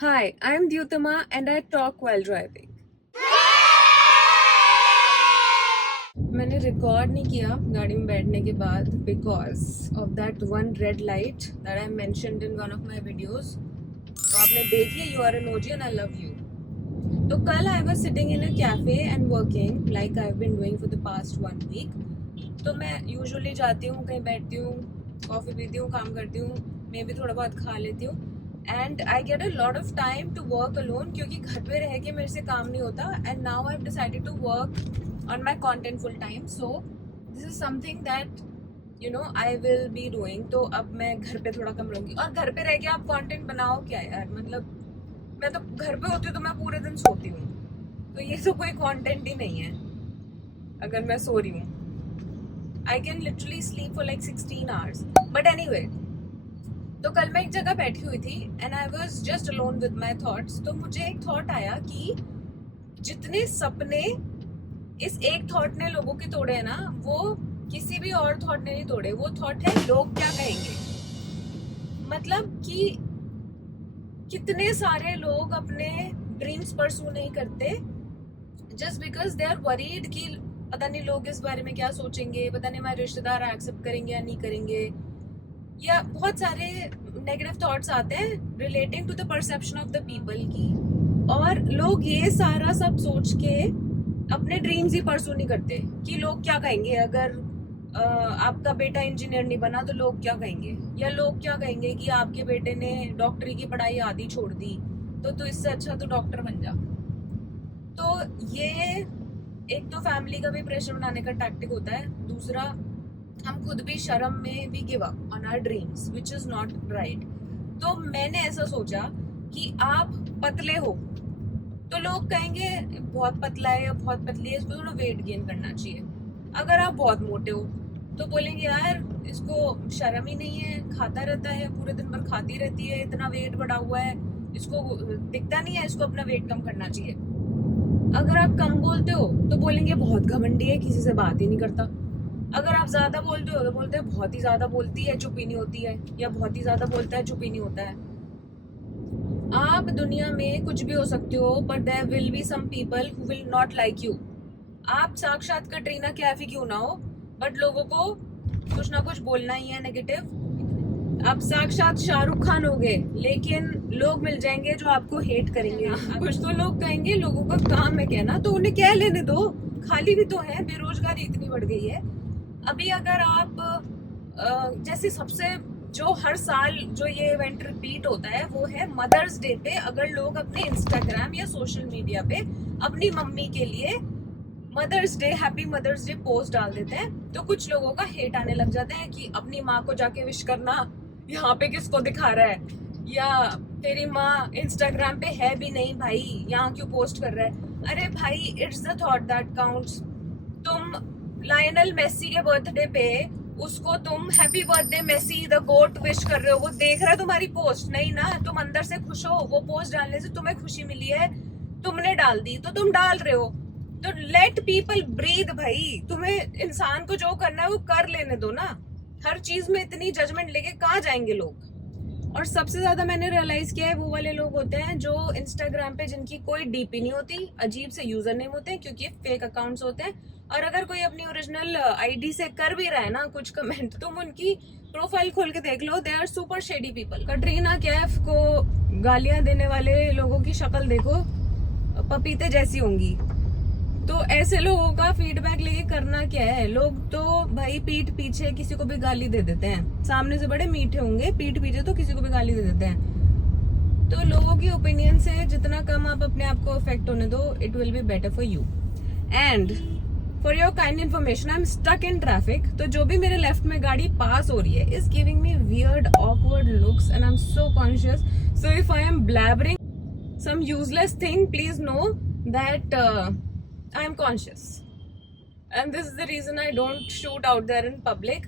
Hi, I'm Dyutama and I talk while driving. मैंने record नहीं किया गाड़ी में बैठने के बाद because of that one red light that I mentioned in one of my videos. तो आपने देखिए, you are an OG and I love you. तो कल I was sitting in a cafe and working like I have been doing for the past 1 week. तो मैं usually जाती हूँ, कहीं बैठती हूँ, कॉफ़ी पीती हूँ, काम करती हूँ, मैं भी थोड़ा बहुत खा लेती हूँ. And I get a lot of time to work alone क्योंकि घर पे रह के मेरे से काम नहीं होता. And now I have decided to work on my content full time. So this is something that I will be doing. तो अब मैं घर पे थोड़ा कम रहूँगी. और घर पे रह के आप कॉन्टेंट बनाओ क्या यार, मतलब मैं तो घर पे होती हूँ तो मैं पूरे दिन सोती हूँ, तो ये तो कोई कंटेंट ही नहीं है. अगर मैं सो रही हूँ, I can literally sleep for like 16 hours. But anyway, तो कल मैं एक जगह बैठी हुई थी and I was just alone with my thoughts. तो मुझे एक थॉट आया कि जितने सपने इस एक थॉट ने लोगों के तोड़े हैं ना, वो किसी भी और थॉट ने नहीं तोड़े. वो थॉट है लोग क्या कहेंगे. मतलब कि कितने सारे लोग अपने ड्रीम्स परसू नहीं करते just because they are worried कि पता नहीं लोग इस बारे में क्या सोचेंगे, पता नहीं हमारे रिश्तेदार एक्सेप्ट करेंगे या नहीं करेंगे, या बहुत सारे नेगेटिव थॉट्स आते हैं relating to the perception of the people की. और लोग ये सारा सब सोच के अपने ड्रीम्स ही परसू नहीं करते कि लोग क्या कहेंगे. अगर आपका बेटा इंजीनियर नहीं बना तो लोग क्या कहेंगे, या लोग क्या कहेंगे कि आपके बेटे ने डॉक्टरी की पढ़ाई आधी छोड़ दी, तो इससे अच्छा तो डॉक्टर बन जा. तो ये एक तो फैमिली का भी प्रेशर बनाने का टैक्टिक होता है. दूसरा, हम खुद भी शर्म में भी give up on our dreams which is not right. तो मैंने ऐसा सोचा कि आप पतले हो तो लोग कहेंगे बहुत पतला है या बहुत पतली है, इसको थोड़ा वेट गेन करना चाहिए. अगर आप बहुत मोटे हो तो बोलेंगे यार इसको शर्म ही नहीं है, खाता रहता है, पूरे दिन भर खाती रहती है, इतना वेट बढ़ा हुआ है, इसको दिखता नहीं है, इसको अपना वेट कम करना चाहिए. अगर आप कम बोलते हो तो बोलेंगे बहुत घमंडी है, किसी से बात ही नहीं करता. अगर आप ज्यादा बोलते हो तो बोलते हैं बहुत ही ज्यादा बोलती है, चुप ही नहीं होती है, या बहुत ही ज्यादा बोलता है, चुप ही नहीं होता है. आप दुनिया में कुछ भी हो सकते हो, but there will be some people who will not like you. आप साक्षात कटरीना कैफ ही क्यों ना हो, बट लोगों को कुछ ना कुछ बोलना ही है नेगेटिव. आप साक्षात शाहरुख खान हो गए, लेकिन लोग मिल जाएंगे जो आपको हेट करेंगे. कुछ तो लोग कहेंगे, लोगों का काम है कहना, तो उन्हें क्या लेने दो, खाली भी तो है, बेरोजगारी इतनी बढ़ गई है. अभी अगर आप जैसे सबसे जो हर साल जो ये इवेंट रिपीट होता है वो है मदर्स डे पे अगर लोग अपने इंस्टाग्राम या सोशल मीडिया पे अपनी मम्मी के लिए mother's day, happy mother's day post डाल देते हैं, तो कुछ लोगों का हेट आने लग जाते हैं कि अपनी माँ को जाके विश करना, यहाँ पे किसको दिखा रहा है, या तेरी माँ इंस्टाग्राम पे है भी नहीं भाई, यहाँ क्यों पोस्ट कर रहा है. अरे भाई, it's the thought that counts. तुम लायनल मेसी के बर्थडे पे उसको तुम happy birthday Messi the GOAT wish कर रहे हो, वो देख रहा है तुम्हारी पोस्ट नहीं ना, तुम अंदर से खुश हो, वो पोस्ट डालने से तुम्हें खुशी मिली है, तुमने डाल दी तो तुम डाल रहे हो. तो लेट पीपल ब्रीथ भाई. तुम्हें इंसान को जो करना है वो कर लेने दो ना. हर चीज में इतनी जजमेंट लेके कहाँ जाएंगे लोग. और सबसे ज्यादा मैंने रियलाइज किया है वो वाले लोग होते हैं जो इंस्टाग्राम पे जिनकी कोई डीपी नहीं होती, अजीब से यूजर नेम होते हैं क्योंकि फेक अकाउंट्स होते हैं. और अगर कोई अपनी ओरिजिनल आईडी से कर भी रहा है ना कुछ कमेंट, तुम उनकी प्रोफाइल खोल के देख लो, they are super shady people. Katrina Kaif को गालियां देने वाले लोगों की शक्ल देखो, पपीते जैसी होंगी. तो ऐसे लोगों का फीडबैक लेके करना क्या है. लोग तो भाई पीठ पीछे किसी को भी गाली दे देते हैं, सामने से बड़े मीठे होंगे, पीठ पीछे तो किसी को भी गाली दे देते हैं. तो लोगों की ओपिनियन से जितना कम आप अपने आप को अफेक्ट होने दो, it will be better for you. And for your kind information, I am stuck in traffic. तो जो भी मेरे लेफ्ट में गाड़ी पास हो रही है is giving me weird awkward looks and I am so conscious. So if I am blabbering some useless thing, please know that I am conscious, and this is the reason I don't shoot out there in public,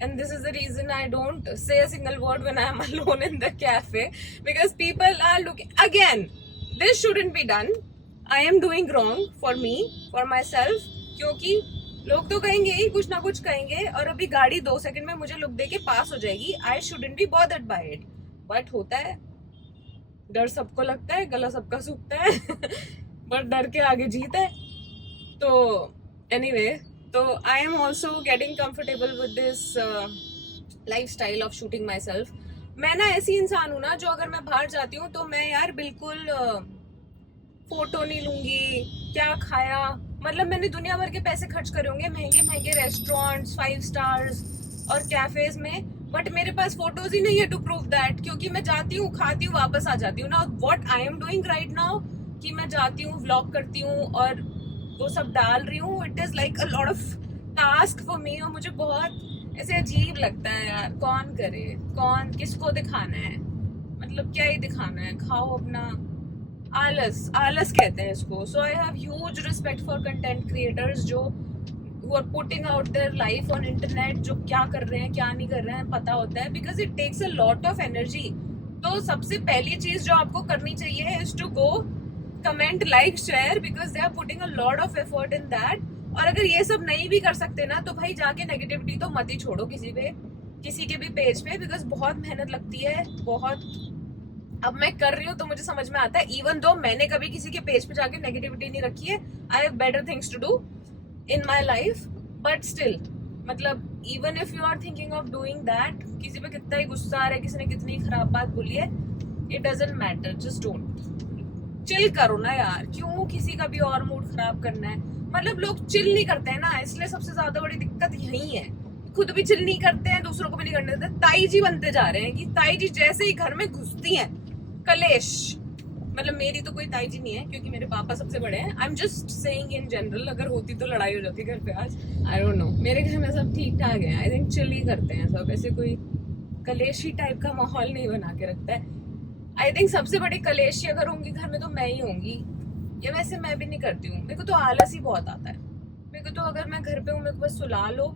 and this is the reason I don't say a single word when I am alone in the cafe, because people are looking. Again, this shouldn't be done. I am doing wrong for me, for myself, क्योंकि लोग तो कहेंगे ही, कुछ ना कुछ कहेंगे, और अभी गाड़ी 2 सेकंड में मुझे लुक दे के पास हो जाएगी. I shouldn't be bothered by it, but होता है. डर सबको लगता है, गला सबका सूखता है बट डर के आगे जीत है। तो एनीवे, तो आई am also getting comfortable with this life style of shooting my self. मैं ना ऐसी इंसान हूँ ना जो अगर मैं बाहर जाती हूँ तो मैं यार बिल्कुल फोटो नहीं लूंगी, क्या खाया, मतलब मैंने दुनिया भर के पैसे खर्च करे होंगे महंगे महंगे रेस्टोरेंट्स, 5 स्टार्स और कैफेज में, बट मेरे पास फोटोज ही नहीं है टू प्रूव दैट, क्योंकि मैं जाती हूँ, खाती हूँ, वापस आ जाती हूँ ना। What I am doing right now कि मैं जाती हूँ, व्लॉग करती हूँ और वो सब डाल रही हूँ। It is like a lot of task for me, और मुझे बहुत ऐसे अजीब लगता है यार, कौन करे, कौन किसको दिखाना है, मतलब क्या ही दिखाना है, खाओ अपना। आलस, आलस कहते हैं इसको। So I have huge respect for content creators जो who are putting out their life on internet, जो क्या कर रहे हैं क्या नहीं कर रहे हैं पता होता है, because it takes a lot of energy. तो सबसे पहली चीज जो आपको करनी चाहिए is to go comment, like, share, because they are putting a lot of effort in that. और अगर ये सब नहीं भी कर सकते ना तो भाई जाके नेगेटिविटी तो मत ही छोड़ो किसी पे, किसी के भी पेज पे, बिकॉज बहुत मेहनत लगती है, बहुत। अब मैं कर रही हूँ तो मुझे समझ में आता है, इवन दो मैंने कभी किसी के पेज पे जाके नेगेटिविटी नहीं रखी है, I have better things to do in my life, but still, मतलब even if you are thinking of doing that, किसी पे कितना ही गुस्सा आ रहा है, किसी ने कितनी खराब बात बोली है, it doesn't matter, just don't. Chill करो ना यार, क्यों किसी का भी और मूड खराब करना है। मतलब लोग चिल नहीं करते हैं ना, इसलिए सबसे ज्यादा बड़ी दिक्कत यही है, खुद भी चिल नहीं करते हैं, दूसरों को भी नहीं करने देते, ताई जी बनते जा रहे हैं कि ताई जी जैसे ही घर में घुसती हैं कलेश। मतलब मेरी तो कोई ताई जी नहीं है क्योंकि मेरे पापा सबसे बड़े हैं, आई am just saying in general, अगर होती तो लड़ाई हो जाती घर पे आज, आई डोंट नो। मेरे घर में सब ठीक ठाक है, आई थिंक चिल ही करते हैं सब, ऐसे कोई कलेशी टाइप का माहौल नहीं बना के रखता है। आई थिंक सबसे बड़ी कलेशी अगर होंगी घर में तो मैं ही होंगी, या वैसे मैं भी नहीं करती हूँ, मेरे को तो आलस ही बहुत आता है। मेरे को तो अगर मैं घर पे हूँ मेरे को बस सुला लो,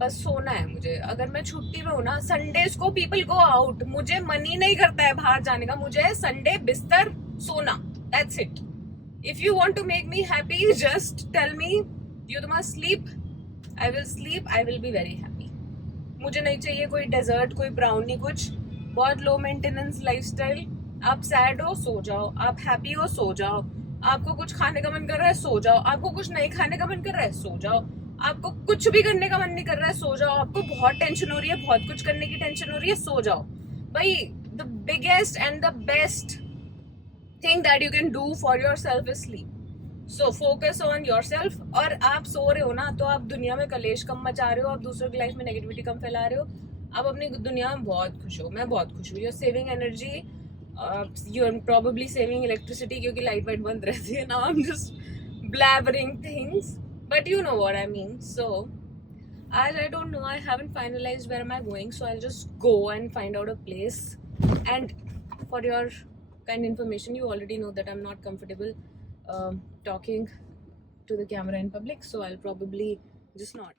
बस सोना है मुझे। अगर मैं छुट्टी में हूँ ना, संडेज को पीपल गो आउट, मुझे मन ही नहीं करता है बाहर जाने का, मुझे संडे बिस्तर सोना, that's it. If you want to make me happy just tell me you must sleep, I will sleep, I will be very happy. मुझे नहीं चाहिए कोई डेजर्ट, कोई ब्राउनी, कुछ। बहुत लो मेंटेनेंस लाइफस्टाइल। आप सैड हो सो जाओ, आप हैप्पी हो सो जाओ, आपको कुछ खाने का मन कर रहा है सो जाओ, आपको कुछ नहीं खाने का मन कर रहा है सो जाओ, आपको कुछ भी करने का मन नहीं कर रहा है सो जाओ, आपको बहुत टेंशन हो रही है, बहुत कुछ करने की टेंशन हो रही है, सो जाओ। भाई the biggest and the best thing that you can do for your self is sleep. So focus on your self. और आप सो रहे हो ना तो आप दुनिया में कलेश कम मचा रहे हो, आप दूसरों की लाइफ में नेगेटिविटी कम फैला रहे हो, आप अपनी दुनिया में बहुत खुश हो। मैं बहुत खुश हूँ, you are saving energy, you are probably saving electricity क्योंकि लाइट वाइट बंद रहती है। Now I am just blabbering things, but you know what I mean. So as I don't know, I haven't finalized where am I going, so I'll just go and find out a place. And for your kind information, you already know that I'm not comfortable talking to the camera in public, so I'll probably just not.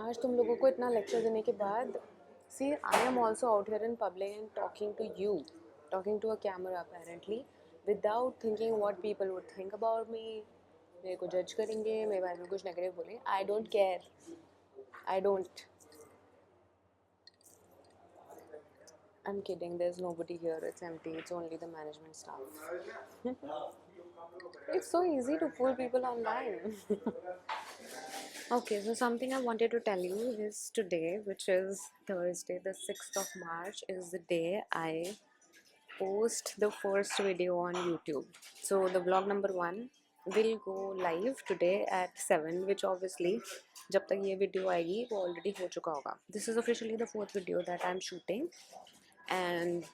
आज तुम लोगों को इतना lecture देने के बाद, see I am also out here in public and talking to you, talking to a camera apparently, without thinking what people would think about me. मेरे को जज करेंगे, मेरे बारे में कुछ नेगेटिव बोलेंगे, I don't care, I don't. I'm kidding, there's nobody here, it's empty, it's only the management staff. It's so easy to fool people online. Okay, so something I wanted to tell you is today, which is Thursday, the 6th of March, is the day I post the first video on YouTube. So the vlog number 1 will go live today at 7, which obviously जब तक ये video आएगी वो already हो चुका होगा. This is officially the 4th video that I'm shooting, and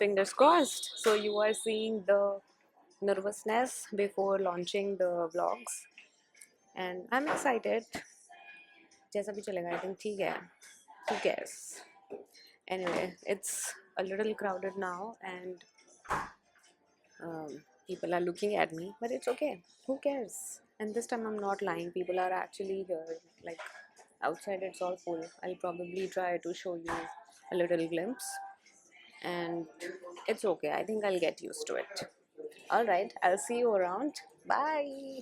fingers crossed. So you are seeing the nervousness before launching the vlogs, and I'm excited. जैसा भी चलेगा, I think ठीक है, who cares. Anyway, it's a little crowded now, and people are looking at me, but it's okay. Who cares? And this time I'm not lying. People are actually here. Like outside, it's all full. I'll probably try to show you a little glimpse, and it's okay. I think I'll get used to it. All right, I'll see you around. Bye.